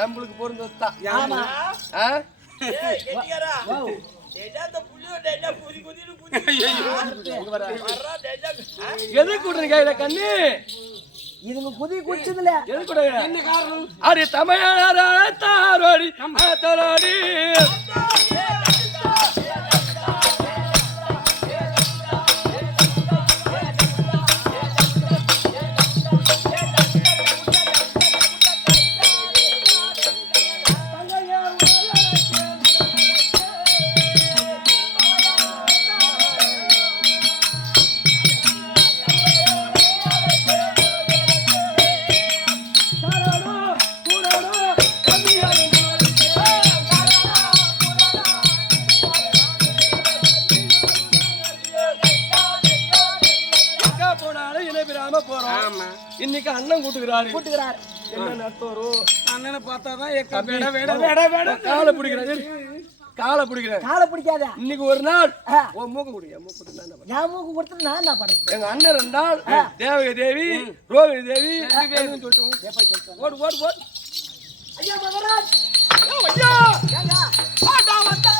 நம்மளுக்கு பொருந்தது தான். எது கூடுறீங்க இத கண்ணு? இதுங்க புதி குடிச்சதுல எது கூட என்ன காரணம்? அடி தமிழாரோடி தரோடி இன்னைக்கு அண்ணன் கூட்டுகிறாரு. என்ன நடத்தோரு அண்ணனை பார்த்தாதான் காலை பிடிக்காத. இன்னைக்கு ஒரு நாள் மூக்கு குடிக்க மூக்கு கொடுத்து நான் என்ன பண்றேன்? எங்க அண்ணன் 2 நாள் தேவகி தேவி ரோகிணி தேவி சொல்லிட்டு ஓடு ஓடு ஓடு. ஐயா மகராஜ் ஐயா ஆடா வந்தா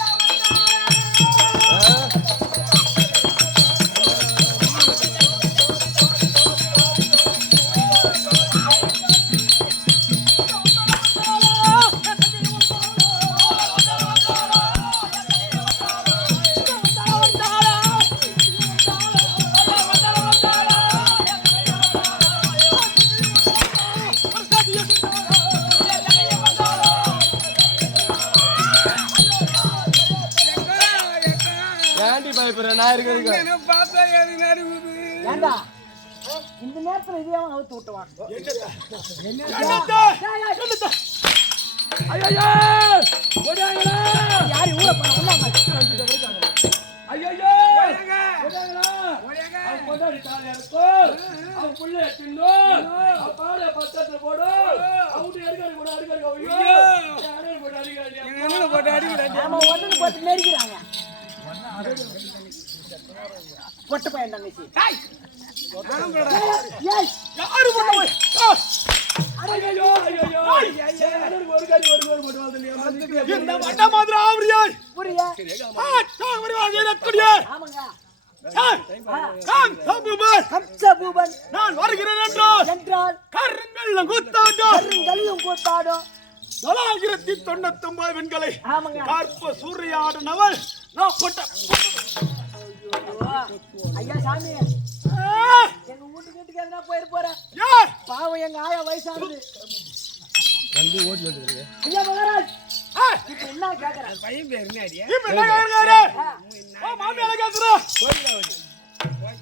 இந்த நேரத்துல இதே அவுத்து விட்டுவான். நெருக்கிறாங்க பொட்டு பையன் தங்கச்சி நான் வருகிறேன் என்றால் கருங்கல்லும் கூத்தாடும் 999 பெண்களை கற்ப சூறையாடினவள் நான் ஐயா சாமி எங்க வீட்டுக்கு எதுனா போயிட்டு போறேன். பாவம் எங்க ஆயா வயசாகுது. ஐயா மகராஜ் இப்ப என்ன கேக்குறேன்? பையன் பேர் என்ன மாமியால கேக்குற?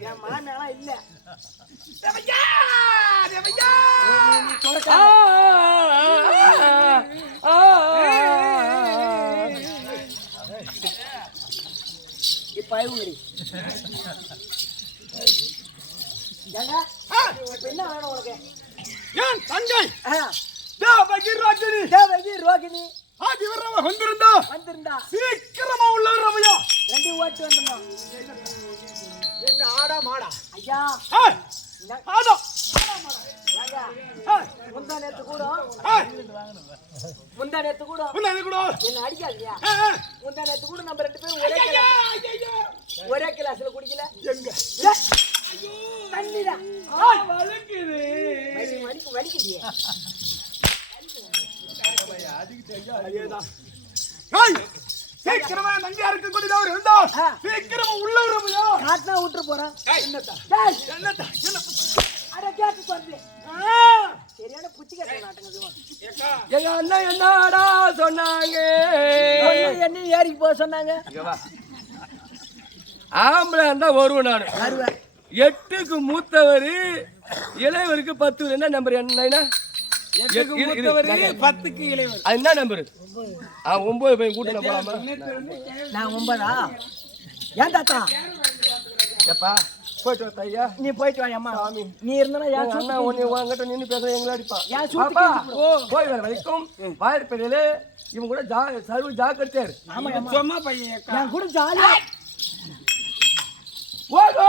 என் மாமியாலாம் இல்ல. இப்ப என்ன வேணும் உனக்கு? ஏன் தங்கை தேவகி ரோகிணி வந்திருந்தா சீக்கிரமா உள்ள ரமையா 2 ஓட்டு வந்துடணும். என்ன ஆடா மாடா? ஐயா ஆடா முந்தா நேத்து கூட என்ன அடிக்காதியா? முந்தா நேத்து கூட நம்ம 2 பேரும் ஒரே கிளாஸ்ல குடிக்கல. எங்க தண்ணிடா வலிக்குது வலிக்குது. சீக்கிரமா நங்கா இருக்க கூடியவர் இருந்தா சீக்கிரமா உள்ள வரமையா காட்டா விட்டு போறான். என்னத்தா அட கேட்டு சொல்லு. சரியான புச்சி கேட்ட நாட்டங்க. எங்க அண்ணன் என்னடா சொன்னாங்க? என்ன ஏறிக்கு போக சொன்னாங்க. ஆம்பளை இருந்தா வருவேன் நான். 8க்கு மூத்தவர் இளையவருக்கு 10. என்ன நம்பர்? என்ன 8க்கு மூத்தவர் 10க்கு இளையவர். அது என்ன நம்பர்? 9 போய் கூட்டணும் போலாமா? நான் 9ஆ? ஏன் தாத்தா? எப்பா போயிட்டு வா ஐயா. நீ போயிட்டு வா அம்மா. நீ இருந்தா என் அண்ணா உன்னை உங்ககிட்ட நின்று பேச எங்களை அடிப்பான். போய் வர வரைக்கும் வாயிற்பேரியில இவன் கூட சர்வ ஜாக்கிரதையாரு. சும்மா பையன் என் கூட ஜாலியா ஓகோ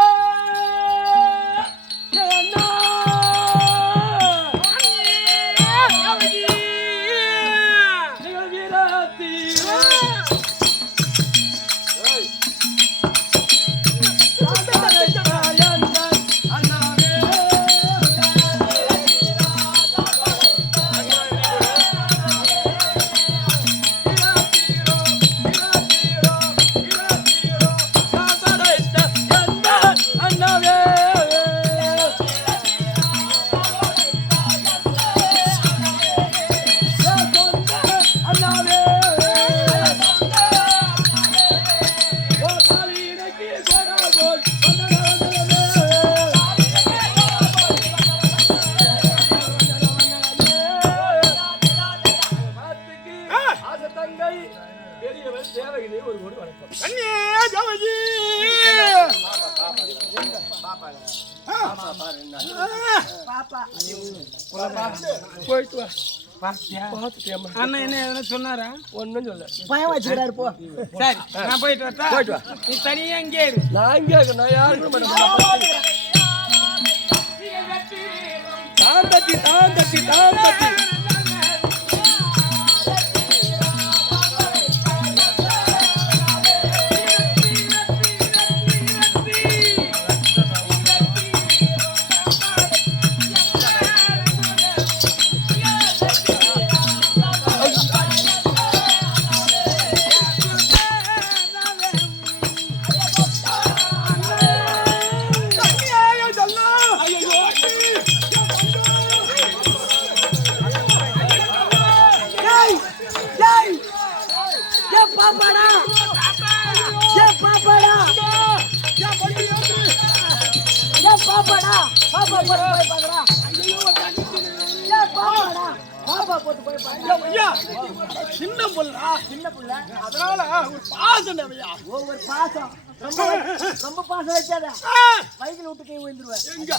தங்கை பெரியவர் தேவகிரி ஒரு கோடி வணக்கம். போயிட்டு வா. அண்ணா என்ன எதனா சொன்னாரா? ஒன்னும் சொல்ல. பயம் வச்சுக்கிறாரு போ. சரி நான் போயிட்டு வரட்டா? போயிட்டு வா. நீ தனியா இங்கே இரு. நான் இங்கே இருக்கேன். நான் யாருக்கும் தாந்தத்தி தாந்தத்தி தாந்தத்தி சின்ன புள்ள அதனால ஒரு பாசம் ஒவ்வொரு பாசம் ரொம்ப பாசம் வச்சாத பைக்கில் விட்டு கை விழுந்துருவேன். எங்க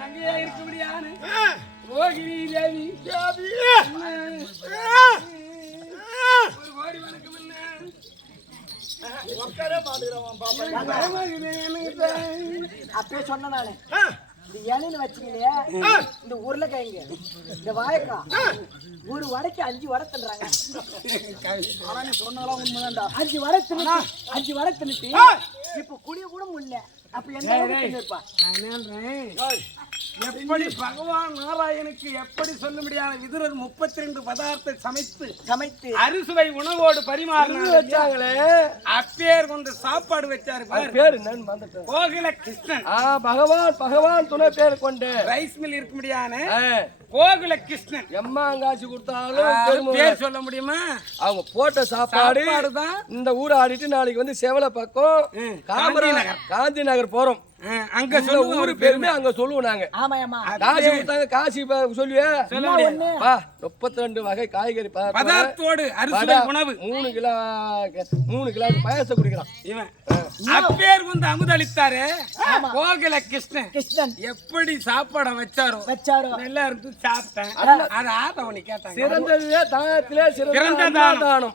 தங்கையா இருக்க முடியாது ரோகிணி தேவி ஒரு கோடி வணக்கம். அப்பயே சொன்ன நானு இந்த இலையில வச்சுக்கலையே இந்த உருளைக்கிழங்கு இந்த வாழைக்காய் ஒரு வடைக்கு 5 வடை தின்றாங்க. ஆனா நீ சொன்னதெல்லாம் உண்மைதான்டா. 5 வடை தின்னுட்டு இப்ப குடிய கூட முடியல. அப்ப என்ன எப்படி பகவான் நாராயணுக்கு எப்படி சொல்ல முடியாத விதுரர் 32 பதார்த்த சமைத்து அறுசுவை உணவோடு பரிமாறினார் வச்சாங்களே. அப்பேர் கொண்டு சாப்பாடு வச்சாரு. பேர் என்னன்னு மறந்துட்டேன். கோகில கிருஷ்ணன். பகவான் துணை பேர் கொண்டு ரைஸ் மில் இருக்க முடியாது. கோகுல கிருஷ்ணன் எம்மா காட்சி கொடுத்தாலும் பேர் சொல்ல முடியுமா? அவங்க போட்ட சாப்பாடு தான். இந்த ஊரை ஆடிட்டு நாளைக்கு வந்து செவல பக்கம் காந்தி நகர் போறோம். அங்க ஊரு பேருமே அங்க சொல்லுவோம் நாங்க. காசி கொடுத்தாங்க. காசி சொல்லுவே 32 வகை காய்கறி பதார்த்தோடு அறுசுவை உணவு 3 கிலோ பாயசம் குடிக்கிறான் இவன். அப்பேர் வந்து அமுதளித்தாரு கோகில கிருஷ்ணன். எப்படி சாப்பாடை வச்சாரோ நல்லா இருந்து சாப்பிட்டேன். அது ஆதவனி கேட்டாங்க. சிறந்ததுலே தானத்திலே சிறந்த தானம்.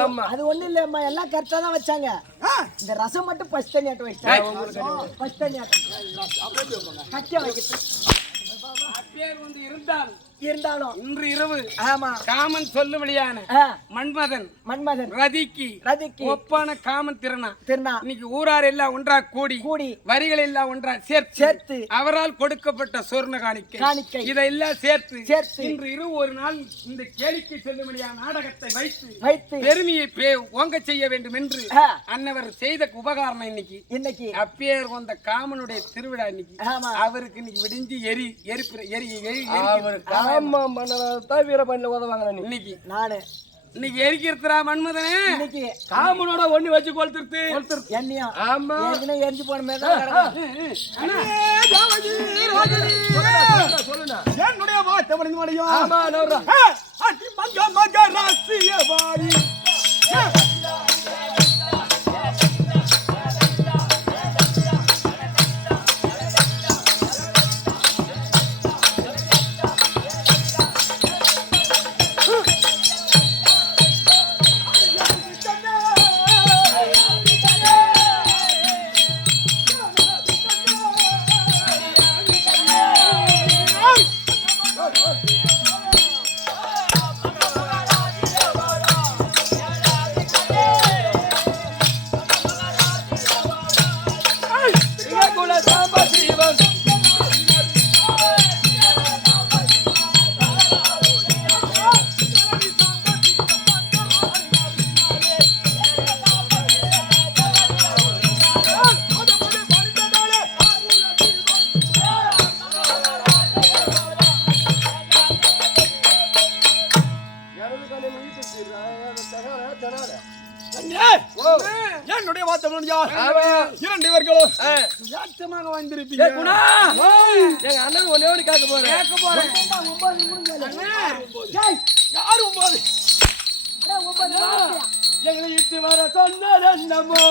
ஆமா அது ஒண்ணு இல்லம்மா, எல்லாம் கரெக்டா தான் வச்சாங்க. இந்த ரசம் மட்டும் பச்சை தண்ணியாட்டம் வச்சாங்க. பச்சை தண்ணியாட்டம் கச்சா வைக்கிட்டு அப்பேர் வந்து இருந்தாலும் இன்று இரவு காமன் சொல்லுபடியான மன்மதன் ரதிக்கு ஒப்பான காமன் திருநா இன்னைக்கு ஊரார் எல்லாம் ஒன்றா கூடி வரிகள் எல்லாம் ஒன்றா சேர்த்து அவரால் கொடுக்கப்பட்ட சொர்ண காணிக்கை இதெல்லாம் சேர்த்து இன்று இரவு ஒரு நாள் இந்த கேளிக்கை சொல்லுபடியான நாடகத்தை வைத்து பெருமையை ஓங்க செய்ய வேண்டும் என்று அன்னவர் செய்த உபகாரணம் இன்னைக்கு அப்பேர் வந்த காமனுடைய திருவிழா இன்னைக்கு. அவருக்கு இன்னைக்கு விடிஞ்சு வீரபாண்டில உதவாங்க. இன்னைக்கு நானு இன்னைக்கு எரிக்கிறா மன்மதனே. இன்னைக்கு காமனோட ஒண்ணு வச்சு கொளுத்துறது என்னையா? ஆமா எரிஞ்சு போன சொல்லுங்க. என்னுடைய வார்த்தை முடியும். ஆமா என்னுடைய வார்த்தை இரண்டு பேர்களும் ஏற்றமாக வந்திருப்பீங்க. எங்க அண்ணன் ஒன்னே ஒன்று கேட்க போறேன். யாரு 9? எங்களை இட்டு வர சொன்னது என்னமோ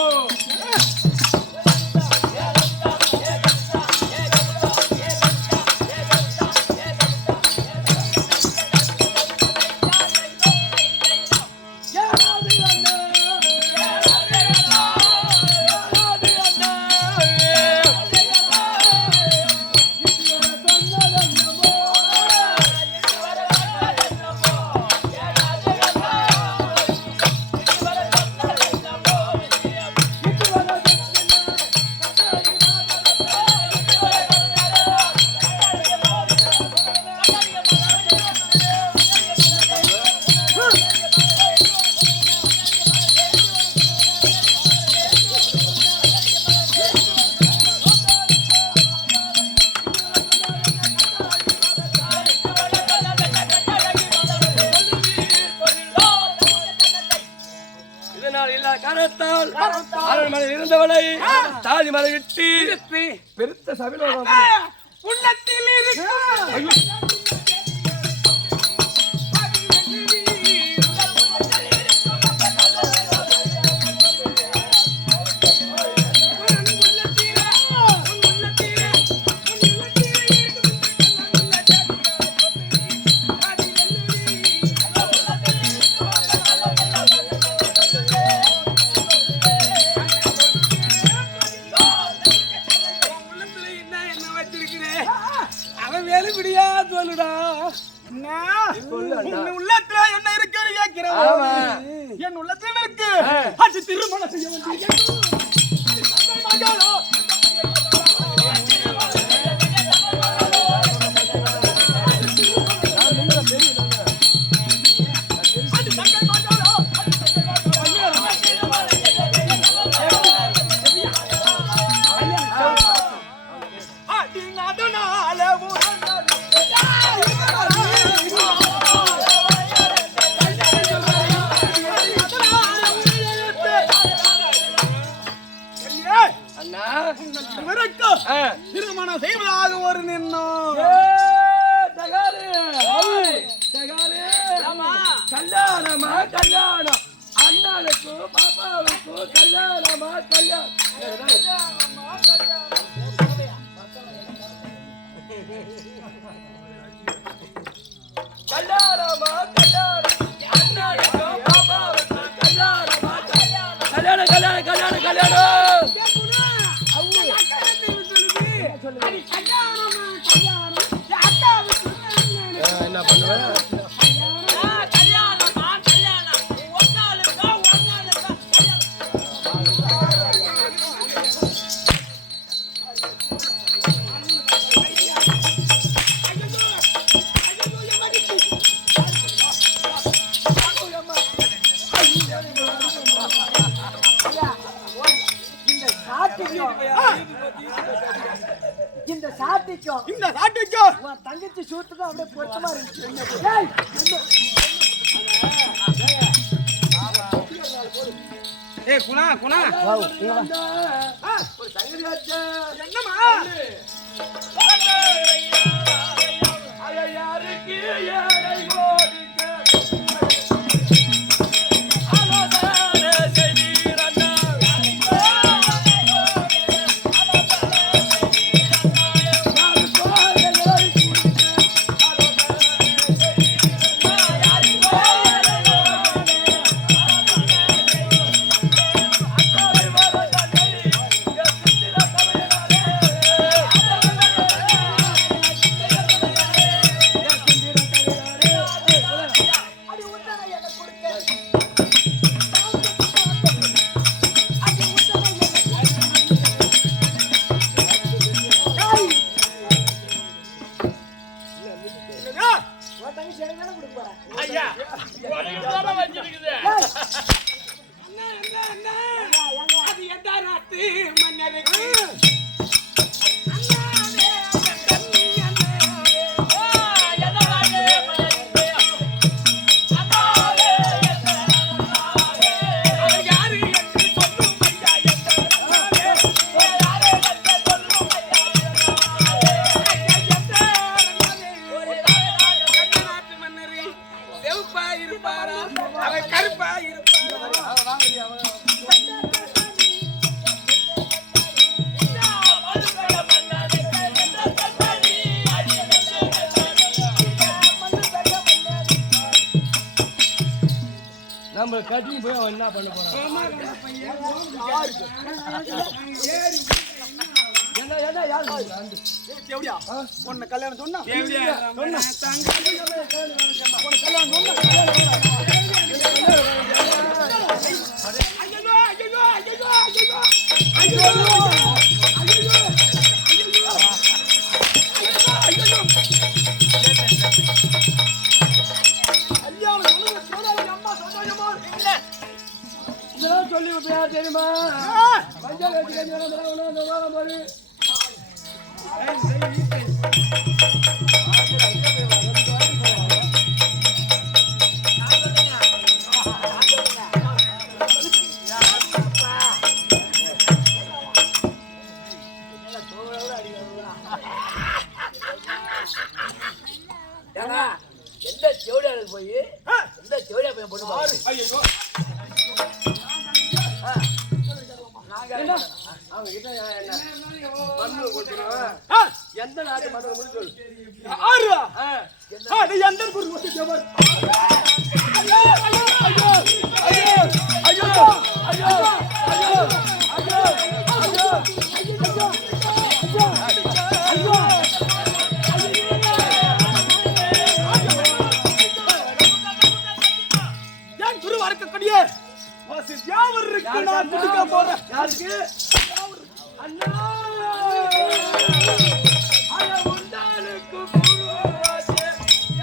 இருந்தவளை தாலி மலை விட்டு பெருத்த சபையில் உள்ளத்தில் உள்ளத்துல என்ன இருக்கு என் உள்ளத்துல இருக்கு அது திருமணம் செய்ய வேண்டிய திருமணம் செய்வதாக ஒரு நின்னும் கல்யாணமா கல்யாணம் அண்ணனுக்கும் பாப்பாவுக்கும் கல்யாணமா கல்யாணம் கல்யாணமா கல்யாணம் அண்ணனுக்கும் பாப்பாவுக்கும் கல்யாணமா கல்யாணம் கல்யாணம் கல்யாணம் கல்யாணம் கல்யாணம் என்ன பண்ணுவேன் இந்த சாட்டிக்கும் தங்கச்சி சூத்துக்கும் அப்படியே பொருத்தமா இருந்துச்சு. குணா குணா ஒரு சங்கதி ஆச்சு. என்னமா யாருக்கு ஏழை ஓடிக்க செவப்பா இருப்பாரா அவர் கருப்பா இருப்பாரா நம்ம கட்டி போய் அவன் என்ன பண்ண போறான் என்ன யாரு எப்படியா உன்னை கல்யாணம் சொன்னா சொல்லி விட்டியா தெரியுமா மஞ்சள் பாரு எந்த செவடியாளுக்கு போய் எந்த செவடியா போய் பொண்ணு பாரு அவங்க கிட்ட மண்ணு கொடுத்துருவேன் எந்த நாட்டு மண்ணு முடிச்சு சொல்லு எந்த இருக்கக்கூடிய யாவர் இருக்கு நான் குடிக்க போறேன் யாருக்கு அண்ணா அட உண்டானுக்கு குருவாச்சே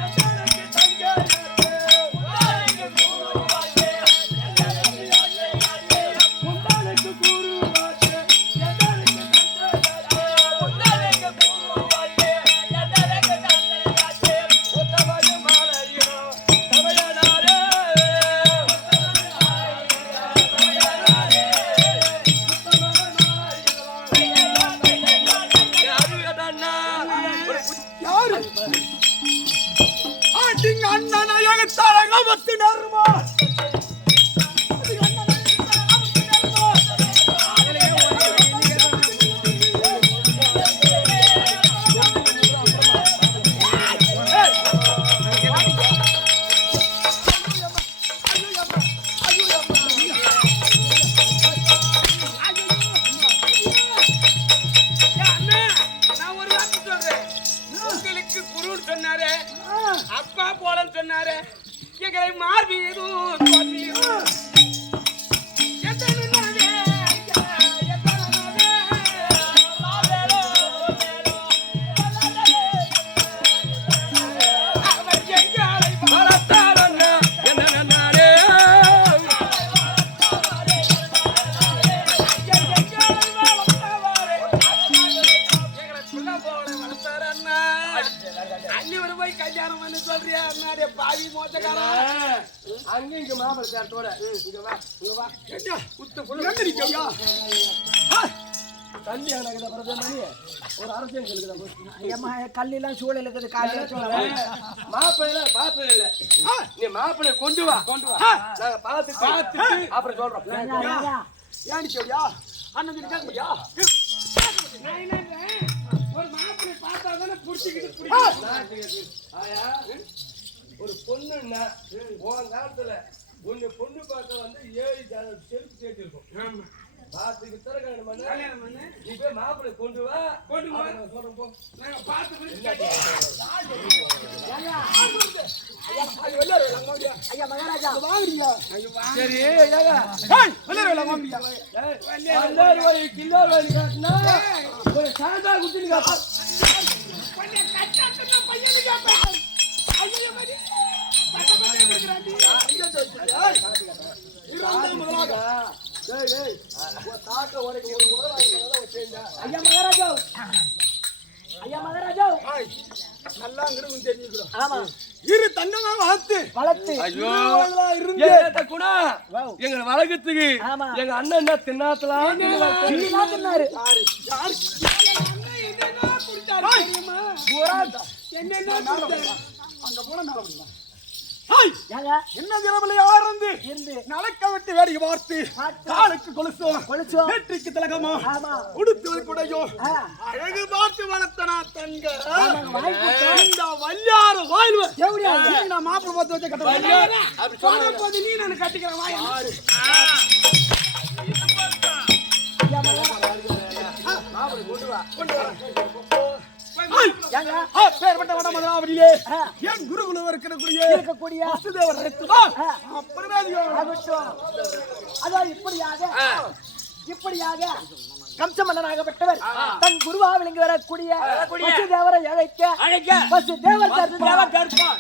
எதற்கு தங்கையாச்சே உண்டானுக்கு குருவாச்சே உண்டானுக்கு குருவாச்சே எதற்கு தங்கையாச்சே உண்டானுக்கு குருவாச்சே எதற்கு தங்கையாச்சே உத்தமய மாலையோ தமையனாரே அண்ணனாக தரங்கமத்து நர்மா சொன்னாரு அப்பா போலன்னு சொன்னாரு எங்களை மார்பீதும் கல்யாணம் பண்ணி சொல்றியா பாவி மோசக்காரா அங்க இங்க மாப்பிள்ளை சேர்த்தோட இங்க வா இங்க வா குத்து எந்திரிக்கா தண்ணி எனக்கு பிரதமணி ஒரு அரசியல் இருக்குதா கல்லாம் சூழல் இருக்குது காலையில மாப்பிள்ளை பாப்பிள்ள இல்ல நீ மாப்பிள்ளை கொண்டு வா நாங்க பார்த்துட்டு அப்புறம் சொல்றோம் ஏன்னு சொல்லியா அண்ணன் கேட்க முடியா ஒரு மாப்பிள்ளை பார்த்தா தானே புடிச்சுக்கிட்டு ஆயா ஒரு பொண்ணுன்னா உன் காலத்துல ஒன்னு பொண்ணு பார்க்க வந்து 7 செருப்பு சேர்த்து இருக்கும் பாத்துக்கு கல்யாணம் பண்ணு நீ போய் மாப்பிள்ளை கொண்டு வா சொல்றேன் போ நாங்க பார்த்து ஐயா மகாராஜா வாங்குறியா சரி கிலோ காட்டினா ஒரு சாந்தா குத்துன்னு காப்பா ஐயா மகாராஜா ஐயா மகாராஜா நல்லா தெரிஞ்சுக்கிறோம் ஆமா இரு தங்கமாக வளர்த்து ஐயோ இருந்து குணா எங்க வழக்கத்துக்கு எங்க அண்ணன் என்ன தின்னாத்தலாம் தின்னாரு அங்க போன மேல ஏங்க என்ன தினவிலையா இருந்து இருந்து நடக்க விட்டு வேடிக்கை பார்த்து காலுக்கு கொலுசும் கொலுசும் நெற்றிக்கு திலகமும் ஆமா உடுத்துவது கூடையும் ஆ. அழகு பார்த்து வளர்த்தனா தங்க ஆமாங்க, வாய் கொடுத்தோம். இந்த வல்லாறு வாய்வு எப்படியா நீ நான் மாப்பிள்ளை பார்த்து வச்ச கட்ட அப்படி சொல்லும்போது நீ நான் கட்டிக்கிறேன் வாய் ஏங்க பேர்பட்ட வட மதுராவதியிலே ஆ. என் குருகுலம் இருக்கக்கூடிய இருக்கக்கூடிய வசுதேவர் ரத்துவா ஆ. அப்புறமேதியோ ஆகட்டும். அதான் இப்படியாக கம்ச மன்னனாகப்பட்டவர் தன் குருவா விளங்கி வரக்கூடிய வசுதேவரை அழைக்க வசுதேவர் கர்ப்பன்